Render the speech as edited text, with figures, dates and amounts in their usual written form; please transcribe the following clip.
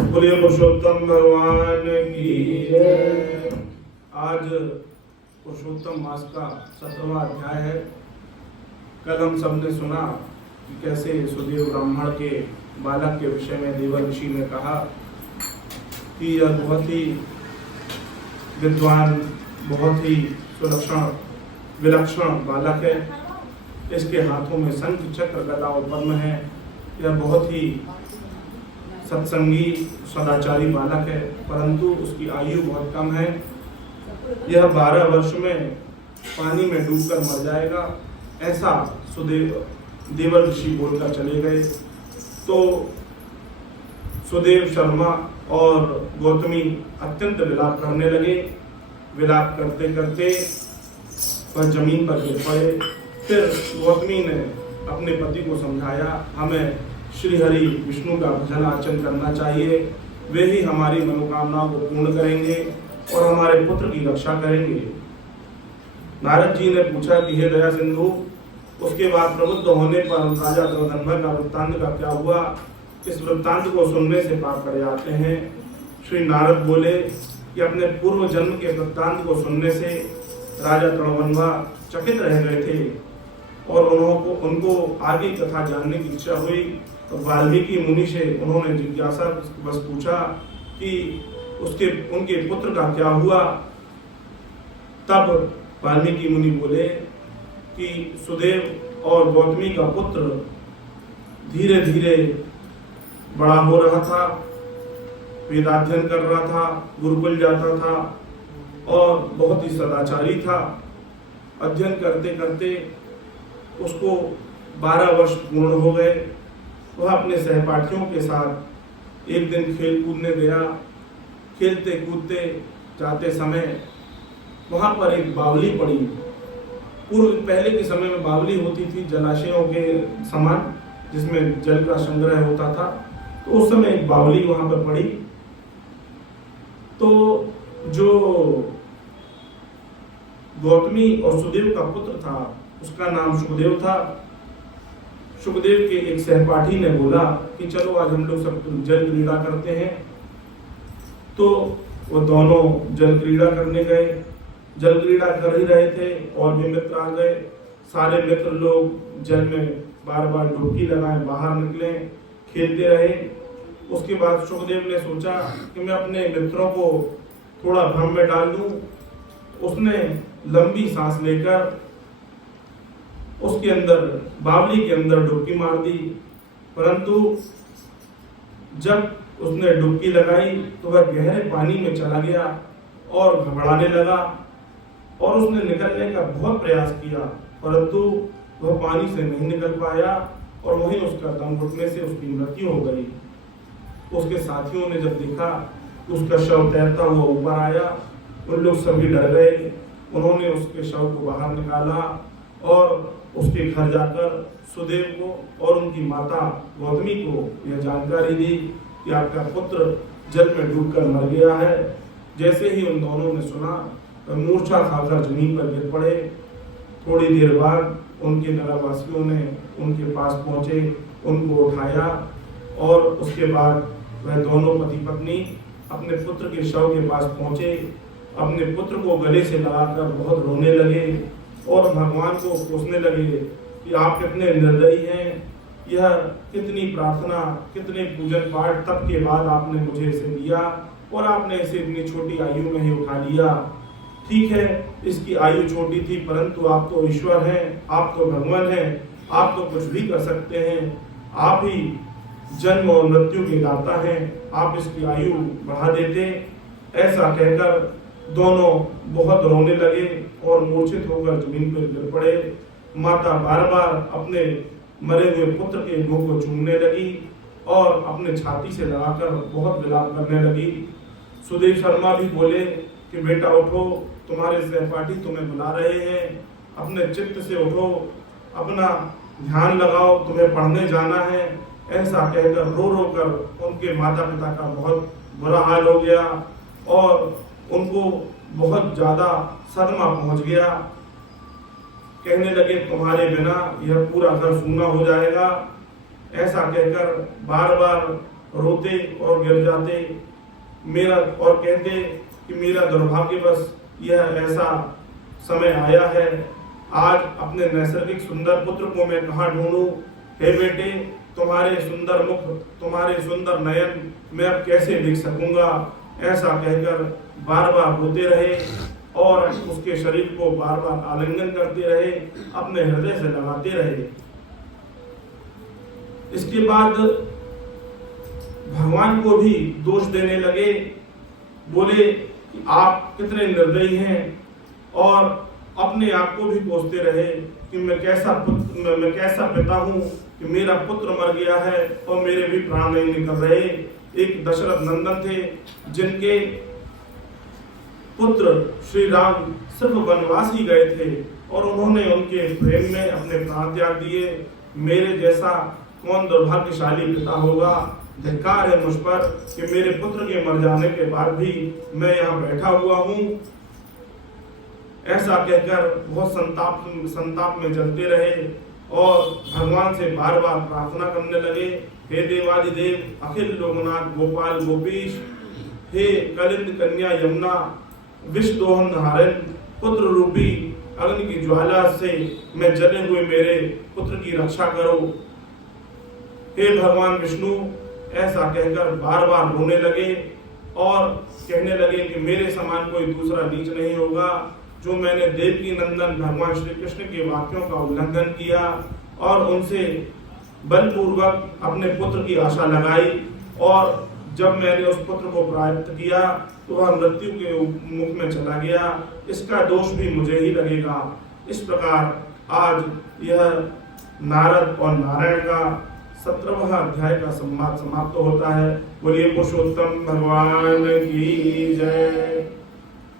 बोलिए पुरुषोत्तम भगवान की जय। आज पुरुषोत्तम मास का 17वां अध्याय है। कल हम सबने सुना कि कैसे सुदेव ब्राह्मण के बालक के विषय में देवर ऋषि ने कहा कि यह बहुत ही विद्वान, बहुत ही सुलक्षण विलक्षण बालक है। इसके हाथों में शंख चक्र गदा और पद्म है। यह बहुत ही सत्संगी सदाचारी बालक है, परंतु उसकी आयु बहुत कम है। यह 12 वर्ष में पानी में डूबकर मर जाएगा, ऐसा देवर ऋषि बोलकर चले गए। तो सुदेव शर्मा और गौतमी अत्यंत विलाप करने लगे। विलाप करते करते वह जमीन पर गिर पड़े। फिर गौतमी ने अपने पति को समझाया, हमें श्री हरि विष्णु का भजन अर्चन करना चाहिए, वे ही हमारी मनोकामनाओं को पूर्ण करेंगे और हमारे पुत्र की रक्षा करेंगे। नारद जी ने पूछा कि हे दया सिंधु, उसके बाद प्रबुद्ध होने पर राजा द्रौपदी का वृत्तांत का क्या हुआ? इस वृत्तांत को सुनने से पाप पड़ जाते हैं। श्री नारद बोले कि अपने पूर्व जन्म के वृत्तांत को सुनने से राजा द्रौपदी चकित रह गए थे और उनको आगे कथा जानने की इच्छा हुई। तो वाल्मीकि मुनि से उन्होंने जिज्ञासा बस पूछा कि उनके पुत्र का क्या हुआ। तब वाल्मीकि मुनि बोले कि सुदेव और गौतमी का पुत्र धीरे धीरे बड़ा हो रहा था, वेदाध्ययन कर रहा था, गुरुकुल जाता था और बहुत ही सदाचारी था। अध्ययन करते करते उसको 12 वर्ष पूर्ण हो गए। वह अपने सहपाठियों के साथ एक दिन खेल कूदने गया। खेलते कूदते जाते समय वहां पर एक बावली पड़ी। पहले के समय में बावली होती थी जलाशयों के समान, जिसमें जल का संग्रह होता था। तो उस समय एक बावली वहां पर पड़ी। तो जो गौतमी और सुदेव का पुत्र था, उसका नाम सुखदेव था। सुखदेव के एक सहपाठी ने बोला कि चलो आज हम लोग सब जल क्रीड़ा करते हैं। तो वो दोनों जल क्रीड़ा करने गए। जल क्रीड़ा कर ही रहे थे और भी मित्र आ गए। सारे मित्र लोग जल में बार बार डुबकी लगाए बाहर निकले, खेलते रहे। उसके बाद सुखदेव ने सोचा कि मैं अपने मित्रों को थोड़ा भ्रम में डाल दूं। उसने लंबी सांस लेकर उसके अंदर बावली के अंदर डुबकी मार दी। परंतु जब उसने डुबकी लगाई तो वह गहरे पानी में चला गया और घबराने लगा और उसने निकलने का बहुत प्रयास किया, परंतु वह पानी से नहीं निकल पाया और वहीं उसका दम घुटने से उसकी मृत्यु हो गई। उसके साथियों ने जब देखा उसका शव तैरता हुआ ऊपर आया, उन लोग सभी डर गए। उन्होंने उसके शव को बाहर निकाला और उसके घर जाकर सुदेव को और उनकी माता गौतमी को यह जानकारी दी कि आपका पुत्र जल में डूबकर मर गया है। जैसे ही उन दोनों ने सुना तो मूर्छा खाकर जमीन पर गिर पड़े। थोड़ी देर बाद उनके नगरवासियों ने उनके पास पहुंचे, उनको उठाया और उसके बाद वह दोनों पति पत्नी अपने पुत्र के शव के पास पहुंचे। अपने पुत्र को गले से लगाकर बहुत रोने लगे और भगवान को कोसने लगे कि आप कितने निर्दयी हैं। यह कितनी प्रार्थना, कितने पूजन पाठ तब के बाद आपने मुझे इसे दिया और आपने इसे इतनी छोटी आयु में ही उठा लिया। ठीक है, इसकी आयु छोटी थी, परंतु आप तो ईश्वर हैं, आप तो भगवान हैं, आप तो कुछ भी कर सकते हैं। आप ही जन्म और मृत्यु के दाता हैं, आप इसकी आयु बढ़ा देते। ऐसा कहकर दोनों बहुत रोने लगे और मूर्छित होकर जमीन पर गिर पड़े। माता बार बार अपने मरे हुए पुत्र के मुंह को चूमने लगी और अपने छाती से लगाकर बहुत विलाप करने लगी। सुदेव शर्मा भी बोले कि बेटा उठो, तुम्हारे सहपाठी तुम्हें बुला रहे हैं, अपने चित्त से उठो, अपना ध्यान लगाओ, तुम्हें पढ़ने जाना है। ऐसा कहकर रो रो कर उनके माता पिता का बहुत बुरा हाल हो गया और उनको बहुत ज्यादा सदमा पहुंच गया। कहने लगे तुम्हारे बिना यह पूरा घर सूना हो जाएगा। ऐसा कहकर बार बार रोते और गिर जाते मेरा और कहते कि मेरा दुर्भाग्यवश यह ऐसा समय आया है, आज अपने नैसर्गिक सुंदर पुत्र को मैं कहाँ ढूंढूं। हे बेटे, तुम्हारे सुंदर मुख, तुम्हारे सुंदर नयन मैं अब कैसे देख सकूंगा। ऐसा कहकर बार बार रोते रहे और उसके शरीर को बार बार आलिंगन करते रहे, अपने हृदय से लगाते रहे। इसके बाद भगवान को भी दोष देने लगे, बोले कि आप कितने निर्दयी हैं, और अपने आप को भी कोसते रहे कि मैं कैसा पिता हूँ कि मेरा पुत्र मर गया है और मेरे भी प्राण नहीं निकल रहे। एक दशरथ नंदन थे जिनके पुत्र श्री राम सिर्फ वनवास ही गए थे और उन्होंने उनके प्रेम में अपने प्राण त्याग दिए। मेरे जैसा कौन दुर्भाग्यशाली पिता होगा। धिक्कार है मुझ पर कि मेरे पुत्र के मर जाने के बाद भी मैं यहाँ बैठा हुआ हूँ। ऐसा कहकर बहुत संताप में जलते रहे और भगवान से बार बार प्रार्थना करने लगे, हे देवादिदेव, अखिल लोकनाथ गोपाल गोपीश, हे कलिंद कन्या यमुना, विष दोहन हारण, पुत्र रूपी अग्नि की ज्वाला से मैं जले हुए मेरे पुत्र की रक्षा करो। हे भगवान विष्णु, ऐसा कहकर बार बार रोने लगे और कहने लगे कि मेरे समान कोई दूसरा नीच नहीं होगा। जो मैंने देवकी नंदन भगवान श्री कृष्ण के वाक्यों का उल्लंघन किया और उनसे बलपूर्वक अपने पुत्र की आशा लगाई, और जब मैंने उस पुत्र को प्राप्त किया तो वह मृत्यु के मुख में चला गया, इसका दोष भी मुझे ही लगेगा। इस प्रकार आज यह नारद और नारायण का 17वां अध्याय का संवाद समाप्त होता है। बोलिए पुरुषोत्तम भगवान की जय।